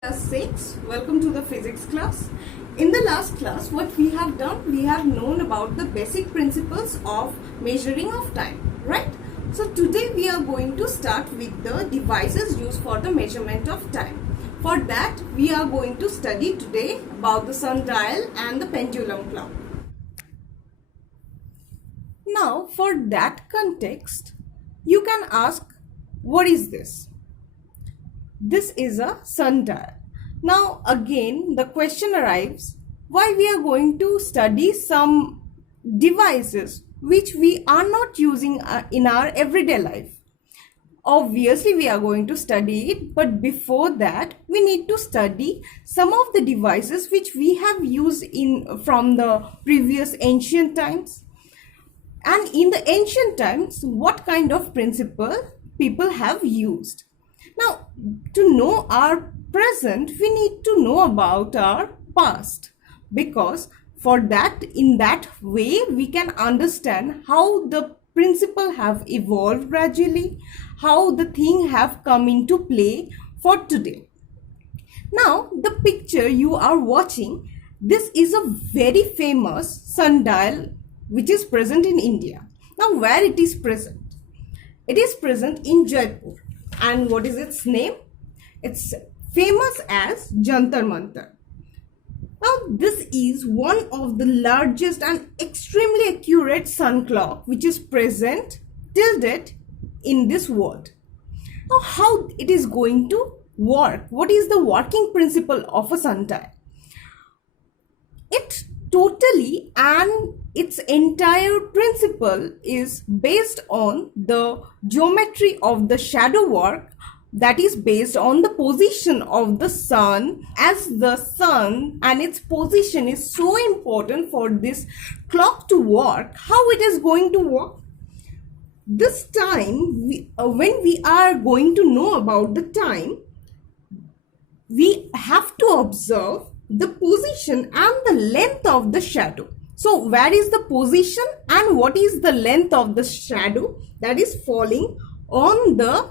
Class 6. Welcome to the physics class. In the last class, what we have done, we have known about the basic principles of measuring of time, right? So today we are going to start with the devices used for the measurement of time. For that, we are going to study today about the sundial and the pendulum clock. Now, for that context, you can ask, what is this? This is a sundial. Now again the question arrives, why we are going to study some devices which we are not using in our everyday life. Obviously we are going to study it, but before that we need to study some of the devices which we have used from the previous ancient times. And in the ancient times, what kind of principle people have used. Now, to know our present, we need to know about our past, because for that, in that way, we can understand how the principle have evolved gradually, how the thing have come into play for today. Now, the picture you are watching, this is a very famous sundial which is present in India. Now, where it is present? It is present in Jaipur. And what is its name? It's famous as Jantar Mantar. Now, this is one of the largest and extremely accurate sun clock which is present till date in this world. Now, how it is going to work? What is the working principle of a sundial? It totally and its entire principle is based on the geometry of the shadow work, that is based on the position of the sun, as the sun and its position is so important for this clock to work. How it is going to work? This time, when we are going to know about the time, we have to observe the position and the length of the shadow. So where is the position and what is the length of the shadow that is falling on the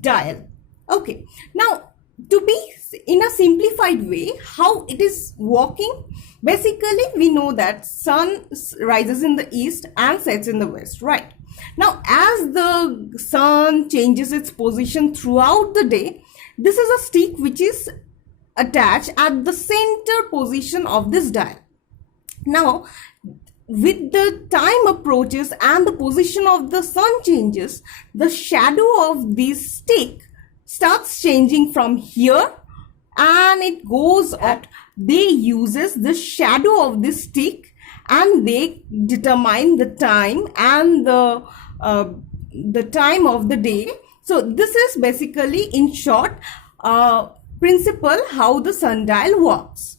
dial? Okay, now to be in a simplified way, how it is working, basically we know that sun rises in the east and sets in the west, right? Now as the sun changes its position throughout the day, this is a stick which is attached at the center position of this dial. Now, with the time approaches and the position of the sun changes, the shadow of this stick starts changing from here and it goes at, they uses the shadow of this stick and they determine the time and the time of the day. So this is basically, in short, principle how the sundial works.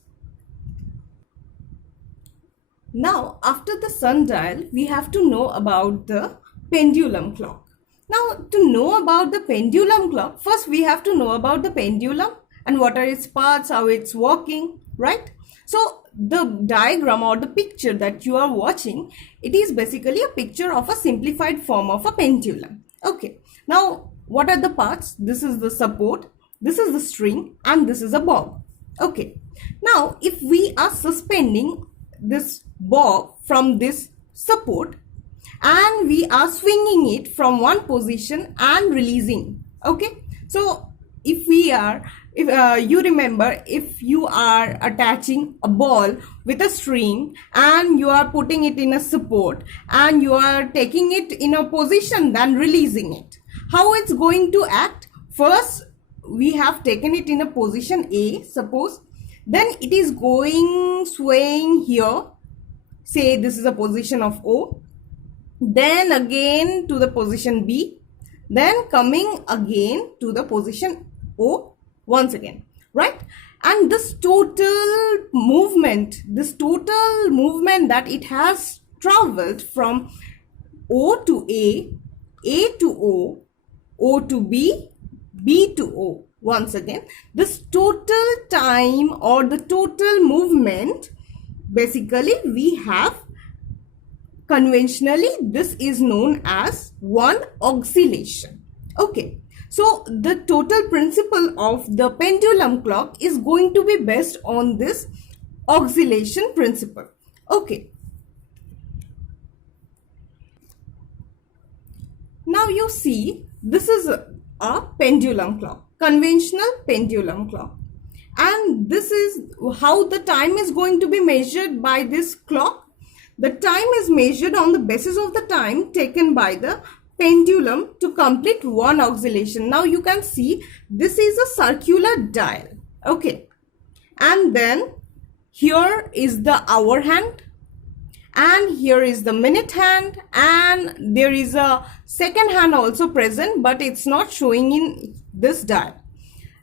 Now, after the sundial, we have to know about the pendulum clock. Now, to know about the pendulum clock, first we have to know about the pendulum and what are its parts, how it's working, right? So, the diagram or the picture that you are watching, it is basically a picture of a simplified form of a pendulum. Okay, now what are the parts? This is the support, this is the string, and this is a bob. Okay, now if we are suspending this bob from this support and we are swinging it from one position and releasing, okay, so if you remember, if you are attaching a ball with a string and you are putting it in a support and you are taking it in a position then releasing it, how it's going to act? First we have taken it in a position A, suppose, then it is going swaying here, say this is a position of O, then again to the position B, then coming again to the position O once again, right? And this total movement that it has traveled from O to A to O, O to B, B to O, once again, this total time or the total movement, basically we have conventionally, this is known as one oscillation. Okay, So the total principle of the pendulum clock is going to be based on this oscillation principle. Okay. Now you see, this is a pendulum clock, conventional pendulum clock. And this is how the time is going to be measured by this clock. The time is measured on the basis of the time taken by the pendulum to complete one oscillation. Now you can see this is a circular dial. Okay. And then here is the hour hand. And here is the minute hand, and there is a second hand also present, but it's not showing in this dial.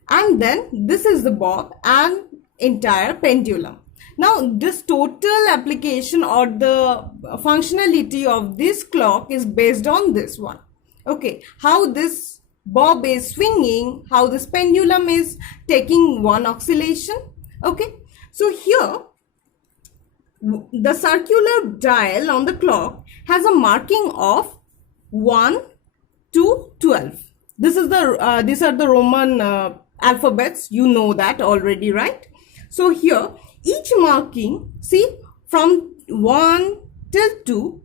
And then this is the bob and entire pendulum. Now this total application or the functionality of this clock is based on this one. Okay, how this bob is swinging, how this pendulum is taking one oscillation. Okay, so here the circular dial on the clock has a marking of 1 to 12. This is the these are the Roman alphabets. You know that already, right? So here each marking, see, from 1 till 2,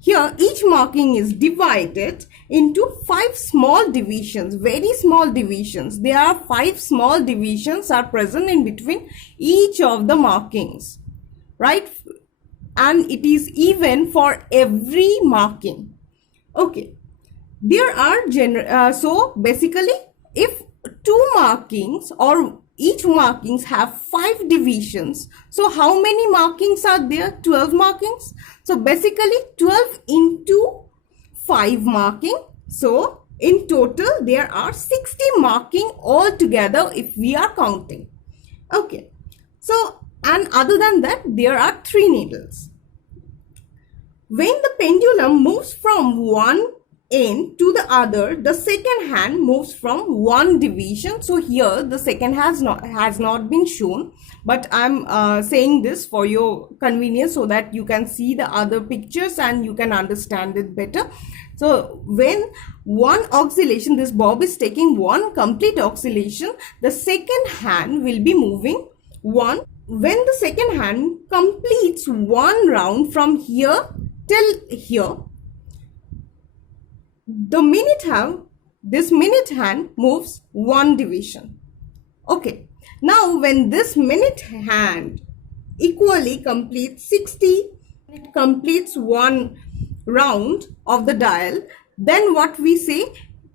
here each marking is divided into 5 small divisions, very small divisions. There are 5 small divisions are present in between each of the markings, right? And it is even for every marking. Okay, there are so basically if 2 markings or each markings have 5 divisions, so how many markings are there? 12 markings. So basically 12 into 5 marking. So in total there are 60 marking altogether if we are counting. Okay, so and other than that, there are 3 needles. When the pendulum moves from one end to the other, the second hand moves from one division. So here the second has not been shown, but I'm saying this for your convenience so that you can see the other pictures and you can understand it better. So when one oscillation, this bob is taking one complete oscillation, the second hand will be moving one. When the second hand completes one round from here till here, this minute hand moves one division. Okay, now when this minute hand equally completes 60, it completes one round of the dial, then what we say,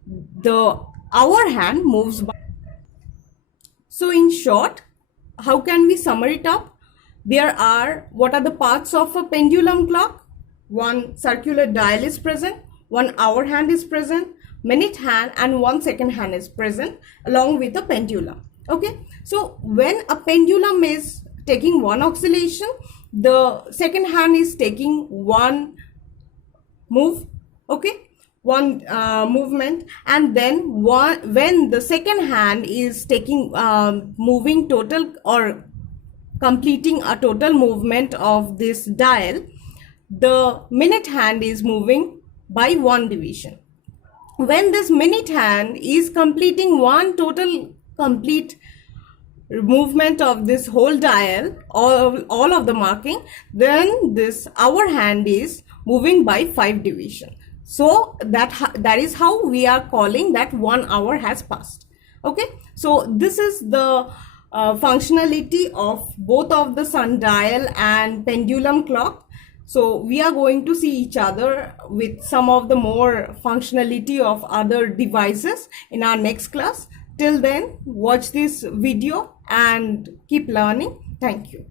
the hour hand moves by. So in short, how can we sum it up? What are the parts of a pendulum clock? One circular dial is present, one hour hand is present, minute hand and one second hand is present along with the pendulum. Okay, so when a pendulum is taking one oscillation, the second hand is taking one move, okay, one movement, and then when the second hand is taking moving total or completing a total movement of this dial, the minute hand is moving by one division. When this minute hand is completing one total complete movement of this whole dial, all of the marking, then this hour hand is moving by 5 division. So that is how we are calling that 1 hour has passed. Okay, so this is the functionality of both of the sundial and pendulum clock. So we are going to see each other with some of the more functionality of other devices in our next class. Till then, watch this video and keep learning. Thank you.